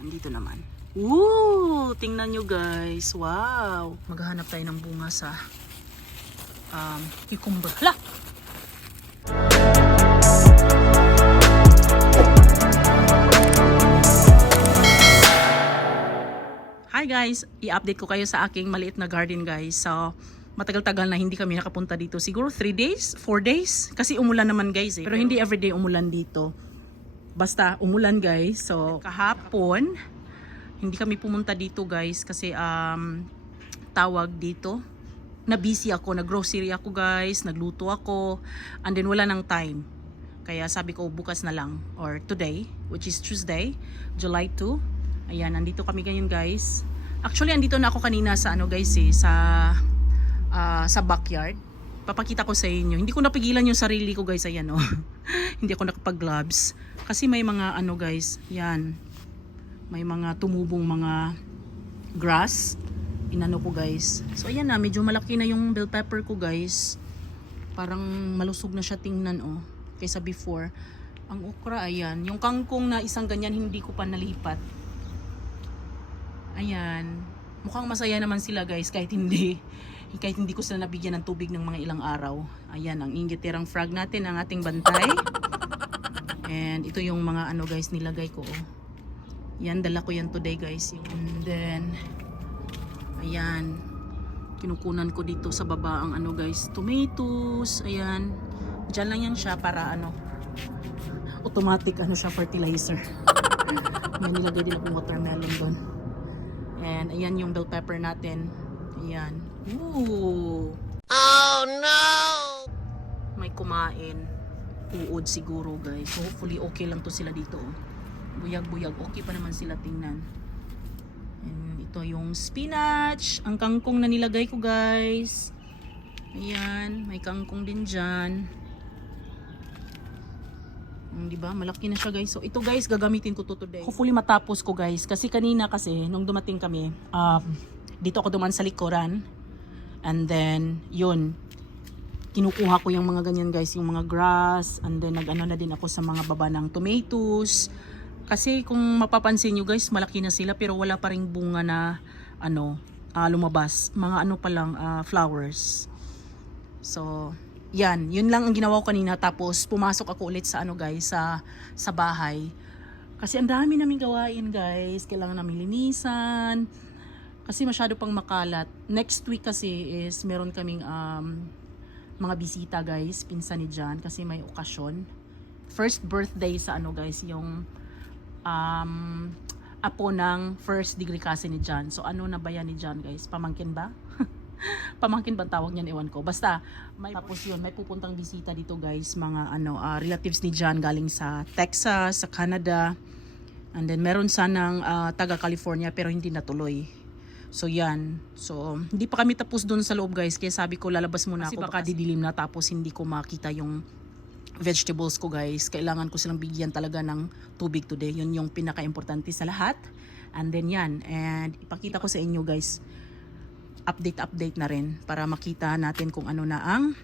Nandito naman. Tingnan nyo guys. Wow. Maghahanap tayo ng bunga sa cucumber. Hala! Hi guys! I-update ko kayo sa aking maliit na garden guys. So, matagal-tagal na hindi kami nakapunta dito. Siguro 3 days? 4 days? Kasi umulan naman guys eh. Pero hindi everyday umulan dito. Basta umulan guys. So, kahapon, hindi kami pumunta dito guys. Kasi tawag dito. Na-busy ako. Nag-grocery ako guys. Nagluto ako. And then wala nang time. Kaya sabi ko bukas na lang. Or today, which is Tuesday, July 2. Ayan, nandito kami ngayon guys. Actually, andito na ako kanina sa ano guys eh. Sa backyard. Papakita ko sa inyo. Hindi ko napigilan yung sarili ko guys. Ayan oh. Hindi ako nakapag-gloves. Kasi may mga ano guys. Yan. May mga tumubong mga grass. Inano ko guys. So ayan na. Medyo malaki na yung bell pepper ko guys. Parang malusog na siya tingnan oh. Kaysa before. Ang okra ayan. Yung kangkong na isang ganyan hindi ko pa nalipat. Ayan. Mukhang masaya naman sila guys kahit hindi ko sila nabigyan ng tubig ng mga ilang araw. Ayan, ang inggiterang frog natin, ang ating bantay. And ito yung mga ano guys, nilagay ko. Yan, dala ko yan today guys. And then, ayan, kinukunan ko dito sa baba ang ano guys, tomatoes. Ayan, dyan lang yan siya para ano, automatic ano siya, fertilizer. May nilagay din akong watermelon doon. And ayan yung bell pepper natin. Ayan. Ooh. Oh no! May kumain. Uod siguro guys. So, hopefully okay lang to sila dito. Buyag-buyag. Okay pa naman sila tingnan. And ito yung spinach. Ang kangkong na nilagay ko guys. Ayan. May kangkong din dyan. Diba? Malaki na siya guys. So ito guys, gagamitin ko to today. Hopefully matapos ko guys. Kasi kanina kasi, nung dumating kami, dito ako duman sa likuran. And then, yun. Kinukuha ko yung mga ganyan guys, yung mga grass. And then, nag-ano na din ako sa mga baba ng tomatoes. Kasi kung mapapansin nyo guys, malaki na sila. Pero wala pa ring bunga na, ano, lumabas. Mga ano pa lang, flowers. So, yan. Yun lang ang ginawa ko kanina. Tapos, pumasok ako ulit sa ano guys, sa bahay. Kasi ang dami namin gawain guys. Kailangan namin linisan. Kasi masyado pang makalat. Next week kasi is meron kaming mga bisita guys, pinsan ni John kasi may okasyon. First birthday sa ano guys, yung apo ng first degree kasi ni John. So ano na ba yan ni John guys? Pamangkin ba? Pamangkin ba tawag niyan, ewan ko. Basta tapos yun, may pupuntang bisita dito guys, mga ano relatives ni John galing sa Texas, sa Canada. And then meron sanang taga California pero hindi natuloy. So yan. So hindi pa kami tapos doon sa loob guys. Kaya sabi ko lalabas muna kasi ako. Baka didilim na tapos hindi ko makita yung vegetables ko guys. Kailangan ko silang bigyan talaga ng tubig today. Yun yung pinaka-importante sa lahat. And then yan. And ipakita ko sa inyo guys. Update na rin. Para makita natin kung ano na ang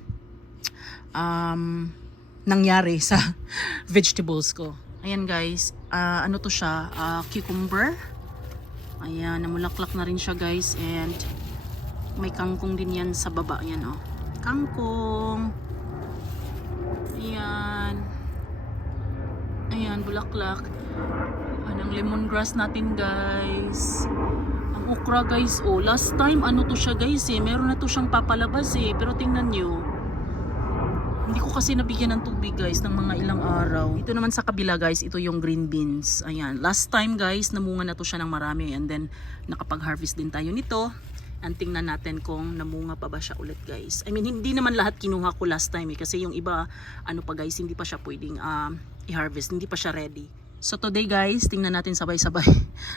nangyari sa vegetables ko. Ayan guys. Ano to siya? Cucumber. Ayan, namulaklak na rin siya guys. And may kangkong din yan sa baba. Ayan oh. Kangkong. Ayan. Ayan, bulaklak. Anong lemongrass natin guys. Ang okra guys. Oh, last time ano to siya guys eh. Meron na to siyang papalabas eh. Pero tingnan nyo. Hindi ko kasi nabigyan ng tubig guys ng mga ilang araw. Ito naman sa kabila guys, ito yung green beans. Ayan, last time guys, namunga na to siya ng marami. And then, nakapag-harvest din tayo nito. And tingnan natin kung namunga pa ba siya ulit guys. I mean, hindi naman lahat kinuha ko last time eh. Kasi yung iba, ano pa guys, hindi pa siya pwedeng i-harvest. Hindi pa siya ready. So today guys, tingnan natin sabay-sabay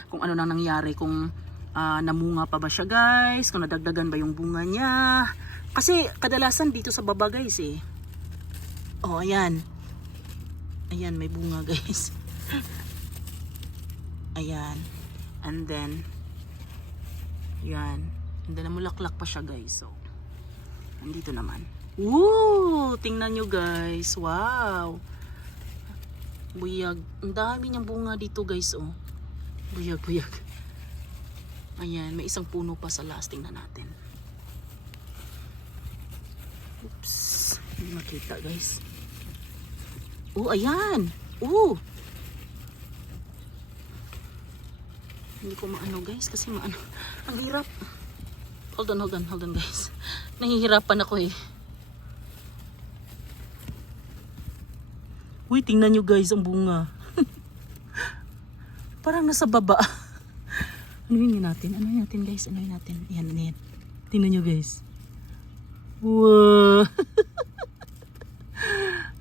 kung ano nang nangyari. Kung namunga pa ba siya guys. Kung nadagdagan ba yung bunga niya. Kasi kadalasan dito sa baba guys eh. Oh, ayan. Ayan, may bunga guys. Ayan. And then, yan. And then, namulaklak pa siya guys. So, nandito naman. Woo! Tingnan nyo guys. Wow! Buyag. Ang dami niyang bunga dito guys, oh. Buyag. Ayan, may isang puno pa sa last. Tingnan natin. Oops. Hindi makita guys. Oh, ayan. Oh. Hindi ko maano guys kasi maano. Ang hirap. Hold on guys. Nahihirapan ako eh. Uy, tingnan nyo guys ang bunga. Parang nasa baba. Anuhin natin guys. Ayan. Tingnan nyo guys. Wow.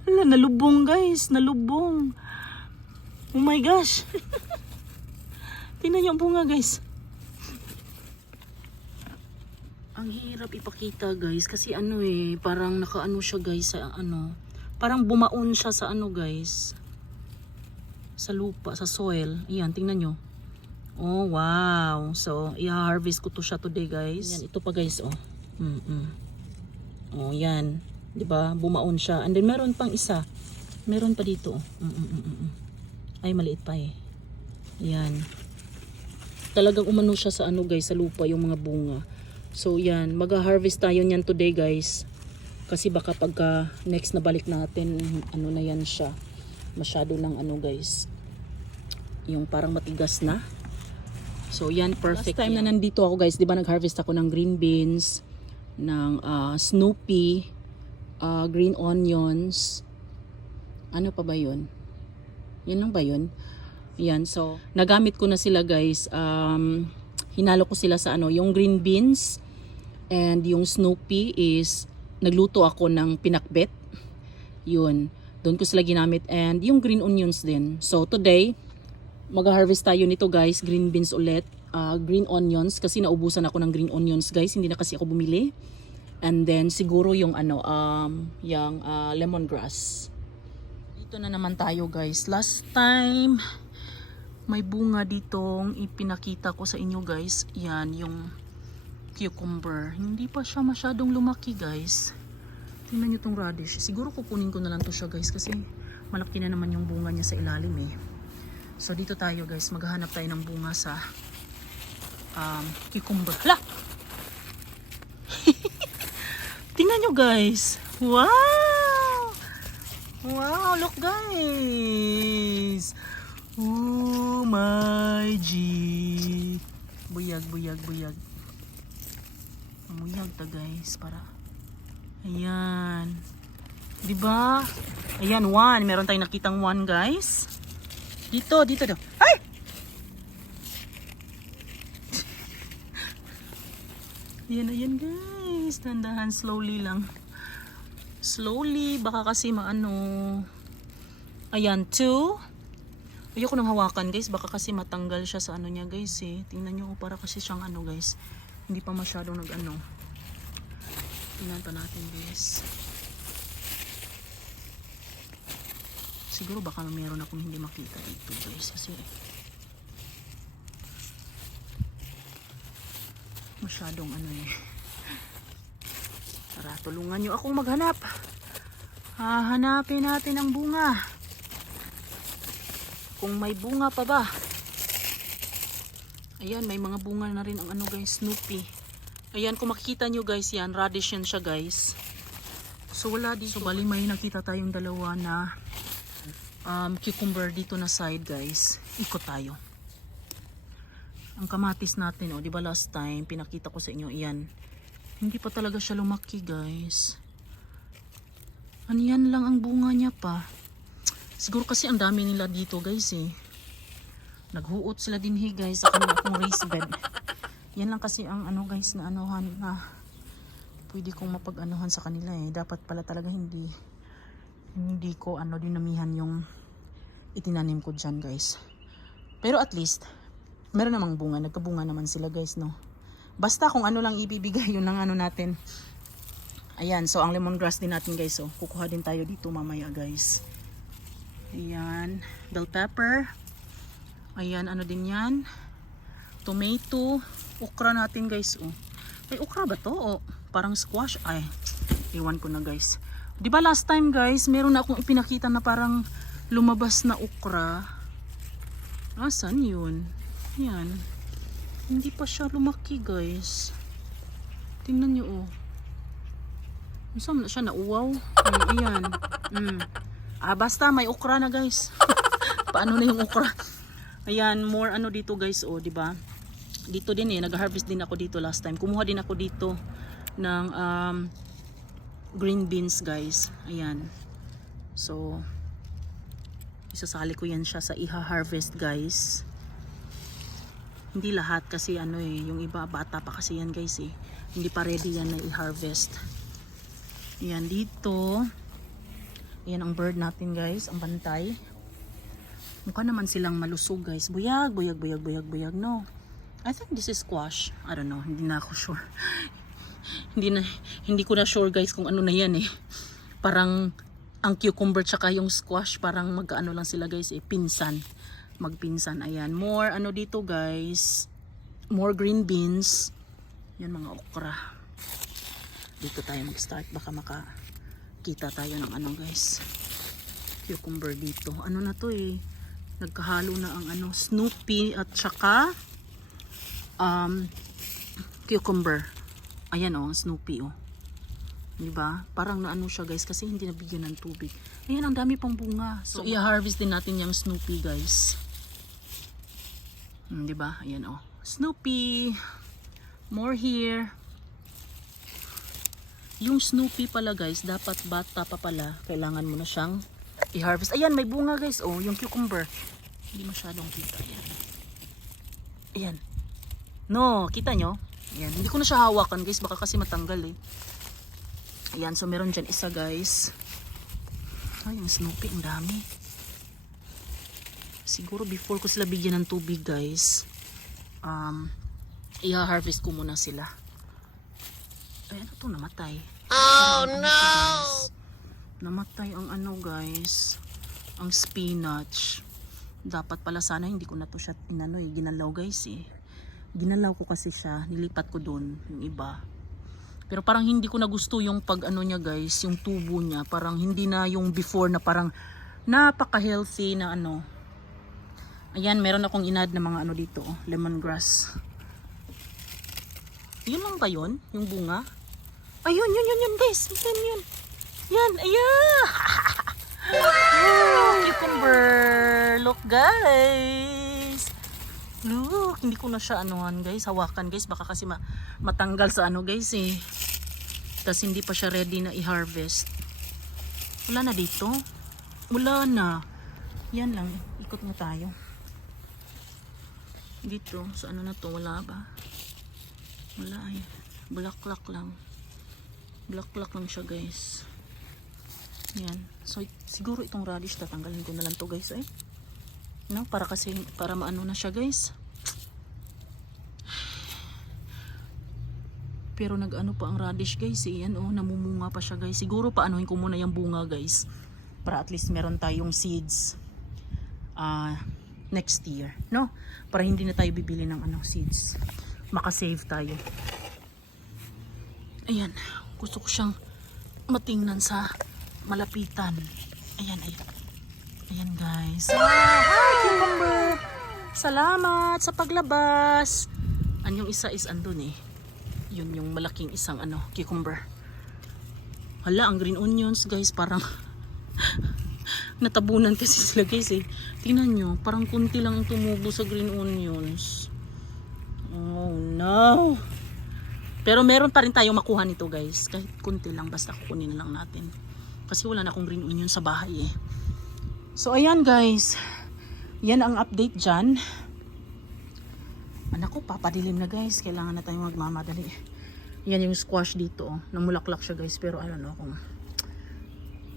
Hala, nalubong guys. Nalubong. Oh my gosh. Tingnan nyo ang bunga guys. Ang hirap ipakita guys. Kasi ano eh. Parang nakaano siya guys sa ano. Parang bumaon siya sa ano guys. Sa lupa, sa soil. Ayan, tingnan nyo. Oh, wow. So, i-harvest ko to siya today guys. Ayan, ito pa guys oh. Oh, yan. 'Di ba? Bumaon siya. And then meron pang isa. Meron pa dito. Ay, maliit pa eh. Yan. Talagang umano siya sa ano guys, sa lupa yung mga bunga. So yan, mag-harvest tayo niyan today guys. Kasi baka pagka next na balik natin, ano na yan siya. Masyado ng ano guys. Yung parang matigas na. So yan, perfect. Last time yan. Na nandito ako guys, 'di ba nag-harvest ako ng green beans, ng Snoopy, green onions. Ano pa ba 'yun? Yan lang ba 'yun? Yan, so nagamit ko na sila guys. Hinalo ko sila sa ano, yung green beans and yung Snoopy is nagluto ako ng pinakbet. Yun, doon ko sila ginamit and yung green onions din. So today, mag-harvest tayo nito guys, green beans ulit, green onions kasi naubusan ako ng green onions guys, hindi na kasi ako bumili. And then siguro yung ano, yung lemongrass. Dito na naman tayo guys. Last time may bunga ditong ipinakita ko sa inyo guys. Yan, yung cucumber. Hindi pa siya masyadong lumaki guys. Tingnan nyo tong radish. Siguro kukunin ko na lang to siya guys kasi malaki na naman yung bunga niya sa ilalim eh. So dito tayo guys, maghahanap tayo ng bunga sa cucumber. Hala! Tingnan nyo guys. Wow! Wow, look guys. Oh my G. Buyag. Buyag ta guys para. Ayan. 'Di ba? Ayan, one. Meron tayong nakitang one guys. Dito daw. Ay! Ayan guys. Tandahan, slowly lang. Slowly, baka kasi maano. Ayan, two. Ayoko nang hawakan guys, baka kasi matanggal siya sa ano niya guys eh. Tingnan nyo, para kasi siyang ano guys. Hindi pa masyadong nag-ano. Tingnan pa natin guys. Siguro baka meron akong hindi makita dito guys kasi masyadong ano eh. Tara, tulungan nyo akong maghanap. Hahanapin natin ang bunga. Kung may bunga pa ba. Ayan, may mga bunga na rin ang ano guys, Snoopy. Ayan, kung makikita nyo guys, yan, radish yan siya guys. So wala dito. So bali may nakita tayong dalawa na cucumber dito na side guys. Ikot tayo. Ang kamatis natin, oh, di ba last time pinakita ko sa inyo, iyan. Hindi pa talaga siya lumaki guys. Ano yan lang ang bunga niya pa. Siguro kasi ang dami nila dito guys eh. Naghuot sila din guys sa kanilang raised bed. Yan lang kasi ang ano guys na anuhan na pwede kong mapag-anuhan sa kanila eh. Dapat pala talaga hindi ko ano dinamihan yung itinanim ko dyan guys. Pero at least meron namang bunga. Nagkabunga naman sila guys no. Basta kung ano lang ibibigay yun ng ano natin. Ayan, so ang lemongrass din natin guys. So kukuha din tayo dito mamaya guys. Ayan, bell pepper. Ayan, ano din yan. Tomato. Okra natin guys. Oh. Ay, okra ba to? Oh, parang squash. Ay, iwan ko na guys. Diba last time guys, meron na akong ipinakita na parang lumabas na okra. Asan yun? Yan. Hindi pa siya lumaki, guys. Tingnan nyo, oh. Saan na siya nauwaw? Ayan. Basta may okra na, guys. Paano na yung okra? Ayan, more ano dito, guys, oh, di ba? Dito din nag-harvest din ako dito last time. Kumuha din ako dito ng green beans, guys. Ayan. So, isasali ko yan siya sa iha-harvest, guys. Hindi lahat kasi yung iba bata pa kasi yan, guys, eh. Hindi pa ready yan na i-harvest. Ayan, dito. Ayan ang bird natin, guys, ang bantay. Mukha naman silang malusog, guys. Buyag, buyag, buyag, buyag, buyag, no. I think this is squash. I don't know, hindi na ako sure. hindi ko na sure, guys, kung ano na yan, eh. Parang ang cucumber tsaka yung squash, parang magkaano lang sila, guys, eh, pinsan. Magpinsan. Ayan, more ano dito, guys, more green beans. Yan, mga okra. Dito tayo mag-start, baka makakita tayo ng ano, guys, cucumber dito. Ano na to, eh, nagkahalo na ang Snoopy at saka cucumber. Ayan, oh, Snoopy, oh. Diba? Parang naano siya, guys, kasi hindi nabigyan ng tubig. Ayan, ang dami pang bunga. So, i-harvest din natin yung Snoopy, guys. Diba? Ayan, oh. Snoopy. More here. Yung Snoopy pala, guys, dapat bata pa pala. Kailangan mo na siyang i-harvest. Ayan, may bunga, guys, oh. Yung cucumber. Hindi masyadong kita. Ayan. Ayan. No, kita nyo? Ayan. Hindi ko na siya hawakan, guys. Baka kasi matanggal, eh. Ayan, so meron dyan isa, guys. Ay, yung Snoopy, ang dami. Siguro before ko sila bigyan ng tubig, guys, i-harvest ko muna sila. Ay, ano to, namatay. Oh, no! Namatay ang guys, ang spinach. Dapat pala sana hindi ko na to siya ginalaw, guys, eh. Ginalaw ko kasi siya, nilipat ko doon yung iba. Pero parang hindi ko na gusto yung pag niya, guys, yung tubo niya. Parang hindi na yung before na parang napaka-healthy na Ayan, meron akong inad na mga dito, oh, lemongrass. Yun lang ba yun? Yung bunga? Ayun, yun, guys. Yun. Yan, ayan. Wow, cucumber. Look, guys. Look, hindi ko na siya guys, hawakan, guys, baka kasi matanggal sa guys, eh. Tapos hindi pa siya ready na i-harvest. Wala na dito. Wala na. Yan lang, ikot mo tayo. Dito, sa na to, wala ba? Wala, eh. Bulaklak lang. Bulaklak lang siya, guys. Yan. So, siguro itong radish, tatanggalin ko na lang to, guys, eh. No, para maano na siya, guys. Pero nag-ano pa ang radish, guys, eh. Yan, oh, namumunga pa siya, guys. Siguro paanohin ko muna yung bunga, guys, para at least meron tayong seeds next year, no? Para hindi na tayo bibili ng seeds. Makasave tayo. Ayan, gusto ko siyang matingnan sa malapitan. Ayan. Ayan, guys. Hi, cucumber! Salamat sa paglabas. Yung isa is andun, eh. Yun yung malaking isang cucumber. Hala, ang green onions, guys, parang natabunan kasi sila, guys, eh. Tingnan nyo, parang kunti lang ang tumubo sa green onions. Oh no. Pero meron pa rin tayong makuha nito, guys. Kahit kunti lang, basta kukunin na lang natin. Kasi wala na akong green onion sa bahay, eh. So, ayan, guys. Yan ang update dyan. Anak ko, papadilim na, guys. Kailangan na tayong magmamadali. Yan yung squash dito, oh. Namulaklak siya, guys. Pero I don't know kung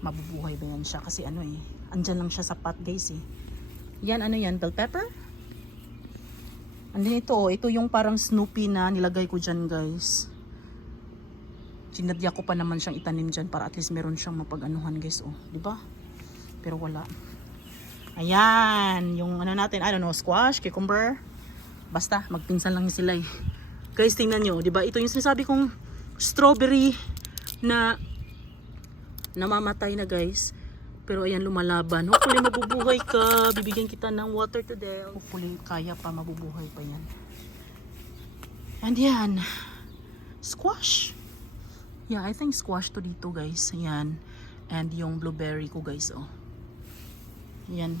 mabubuhay ba yan siya. Kasi andyan lang siya sa pot, guys, eh. Yan, yan? Bell pepper? Andun ito, oh. Ito yung parang Snoopy na nilagay ko dyan, guys. Sinadya ko pa naman siyang itanim dyan para at least meron siyang mapag-anuhan, guys, oh. Diba? Pero wala. Ayan, yung natin, I don't know, squash, cucumber. Basta, magpinsan lang sila, eh. Guys, tingnan nyo, diba? Ito yung sinasabi kong strawberry na namamatay na, guys. Pero ayan, lumalaban. Hopefully mabubuhay ka. Bibigyan kita ng water today. Hopefully kaya pa, mabubuhay pa yan. And yan. Squash. Yeah, I think squash to dito guys. Ayan. And yung blueberry ko guys, oh. Ayan.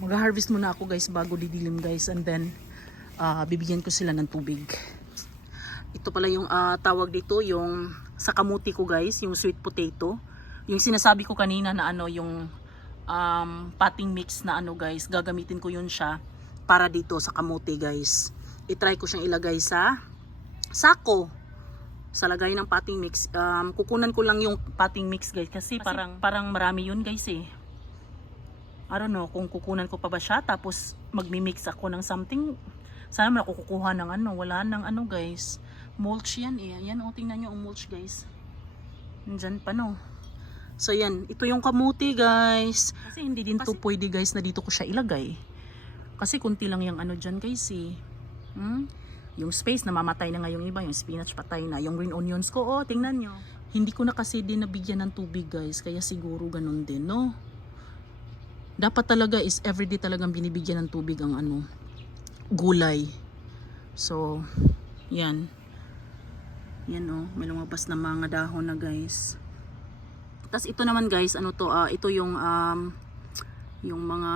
Mag-harvest muna ako guys bago didilim guys. And then, bibigyan ko sila ng tubig. Ito pala yung tawag dito, yung sa kamuti ko guys, yung sweet potato. Yung sinasabi ko kanina na ano, yung potting mix na ano guys, gagamitin ko yun siya para dito sa kamuti guys. I-try ko siyang ilagay sa sako. Sa lagay ng potting mix. Kukunan ko lang yung potting mix guys kasi parang marami yun guys eh. I don't know kung kukunan ko pa ba siya tapos magmi-mix ako ng something. Sana man ako kukuha ng ano, wala nang ano guys. Mulch yan eh. Yan o, tingnan nyo ang mulch guys. Nandyan pa no. So yan, ito yung kamuti guys. Kasi hindi din to pwede guys na dito ko siya ilagay. Kasi kunti lang yung ano dyan guys eh. Yung space namamatay na nga yung iba. Yung spinach patay na. Yung green onions ko, oh tingnan nyo. Hindi ko na kasi din nabigyan ng tubig guys. Kaya siguro ganun din no. Dapat talaga is everyday talagang binibigyan ng tubig ang ano, gulay. So, yan. Yan oh, may lumabas na mga dahon na guys. Tapos ito naman guys, ano to, ito yung mga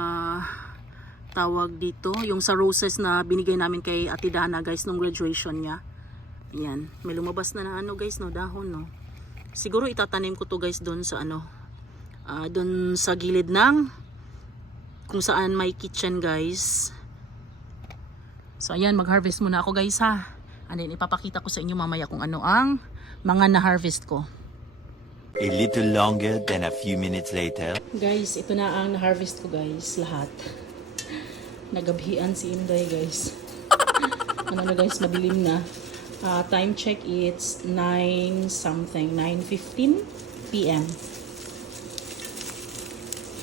tawag dito, yung sa roses na binigay namin kay Ate Dana guys nung graduation niya. Yan, may lumabas na ano guys no, dahon no. Siguro itatanim ko to guys doon sa ano, doon sa gilid ng kung saan may kitchen guys. So ayan, mag-harvest muna ako guys ha. And then ipapakita ko sa inyo mamaya kung ano ang mga na-harvest ko. A little longer than a few minutes later. Guys, ito na ang na-harvest ko guys, lahat. Nagabhian si Inday guys. Ano na guys, madilim na. Time check, it's 9 something, 9:15 PM.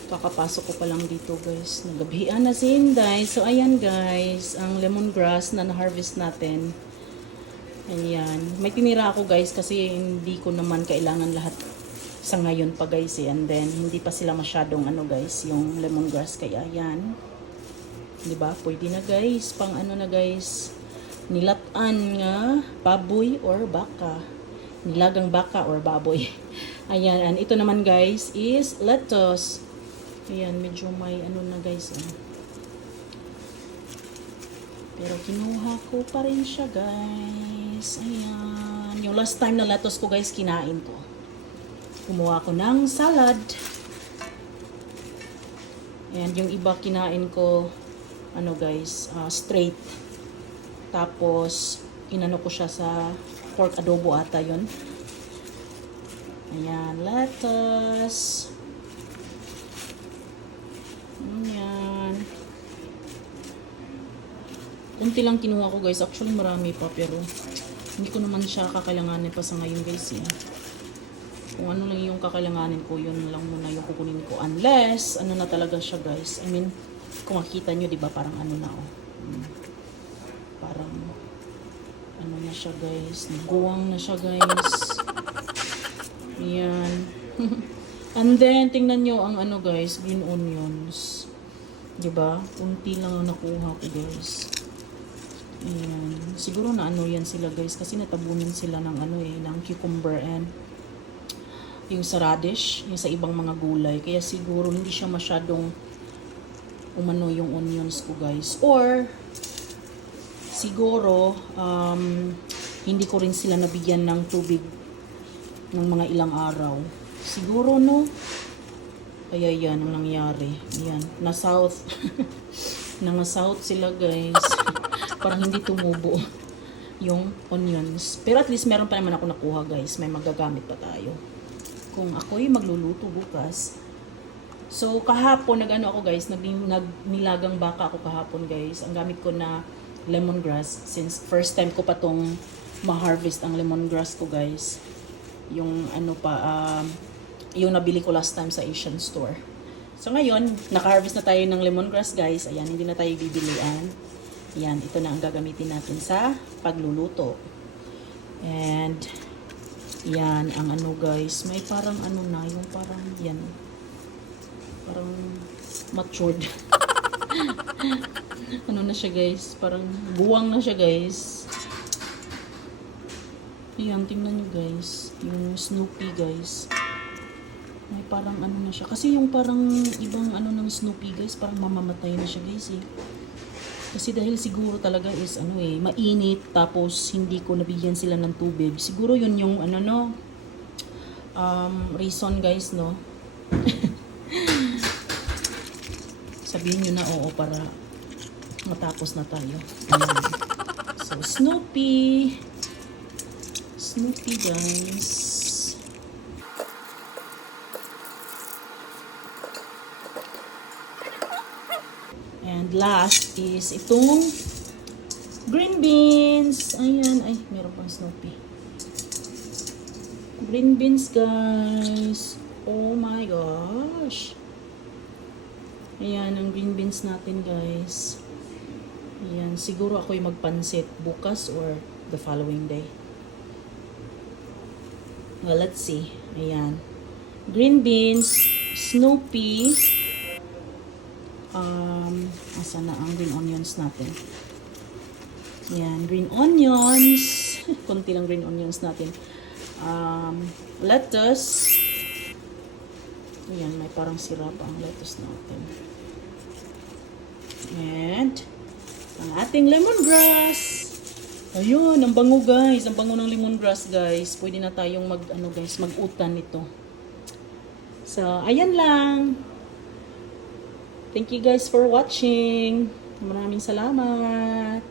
Kakapasok ko pa lang dito guys. Nagabhian na si Inday. So ayan guys, ang lemongrass na na-harvest natin. Ayan. May tinira ako guys kasi hindi ko naman kailangan lahat sa ngayon pa guys eh. And then hindi pa sila masyadong ano guys, yung lemongrass, kaya yan. 'Di ba? Pwede na guys, pang ano na guys. Nilatan nga baboy or baka. Nilagang baka or baboy. Ayan, and ito naman guys is lettuce. Ayan, medyo may ano na guys eh. Pero kinuha ko pa rin siya guys. Ayan. Yung last time na lettuce ko guys, kinain ko. Kumuha ko ng salad. Ayan, yung iba kinain ko, ano guys, straight. Tapos, inano ko siya sa pork adobo ata yun. Ayan, lettuce. Ayan. Kunti lang kinuha ko guys. Actually marami pa pero hindi ko naman siya kakailanganin pa sa ngayon guys eh. Kung ano lang yung kakailanganin ko, yun lang muna yung kukunin ko. Unless, ano na talaga siya guys. I mean, kung makikita nyo, diba, parang ano na oh. Parang, ano na siya guys. Naguwang na siya guys. Ayan. And then, tingnan nyo ang ano guys, green onions. Diba? Kunti lang ang nakuha ko guys. Ayan. Siguro na ano yan sila guys kasi natabunin sila ng ano eh, ng cucumber and yung sa radish, yung sa ibang mga gulay. Kaya siguro hindi siya masyadong umano yung onions ko guys. Or siguro hindi ko rin sila nabigyan ng tubig ng mga ilang araw. Siguro no. Kaya yan ang nangyari. Yan, na south. Na south sila guys. Parang hindi tumubo yung onions. Pero at least meron pa naman ako nakuha guys. May magagamit pa tayo kung ako'y magluluto bukas. So kahapon nag-ano ako guys, nilagang baka ako kahapon guys. Ang gamit ko na lemongrass since first time ko pa tong ma-harvest ang lemongrass ko guys. Yung ano pa yung nabili ko last time sa Asian store. So ngayon, naka-harvest na tayo ng lemongrass guys. Ayan, hindi na tayo bibilian. Ayan, ito na ang gagamitin natin sa pagluluto. And yan ang ano guys, may parang ano na, yung parang yan. Parang matured. Ano na siya guys, parang buwang na siya guys. Ayan, tingnan nyo guys, yung Snoopy guys. May parang ano na siya. Kasi yung parang ibang ano ng Snoopy guys, parang mamamatay na siya guys eh. Kasi dahil siguro talaga is ano eh, mainit tapos hindi ko nabigyan sila ng tubig. Siguro yun yung ano no, reason guys no. Sabihin nyo na oo para matapos na tayo. Ayan. So, Snoopy. Snoopy, guys. And last is itong green beans. Ayan. Ay, meron pang Snoopy. Green beans, guys. Oh my gosh. Ayan, ang green beans natin, guys. Ayan, siguro ako'y magpansit bukas or the following day. Well, let's see. Ayan. Green beans, Snoopy. Asan na ang green onions natin? Ayan, green onions. Konti lang green onions natin. Lettuce. Ayan, may parang sirap ang lettuce natin. And ang ating lemongrass. Ayun, ang bango guys. Ang bango ng lemongrass guys. Pwede na tayong mag-utan nito. So, ayan lang. Thank you guys for watching. Maraming salamat.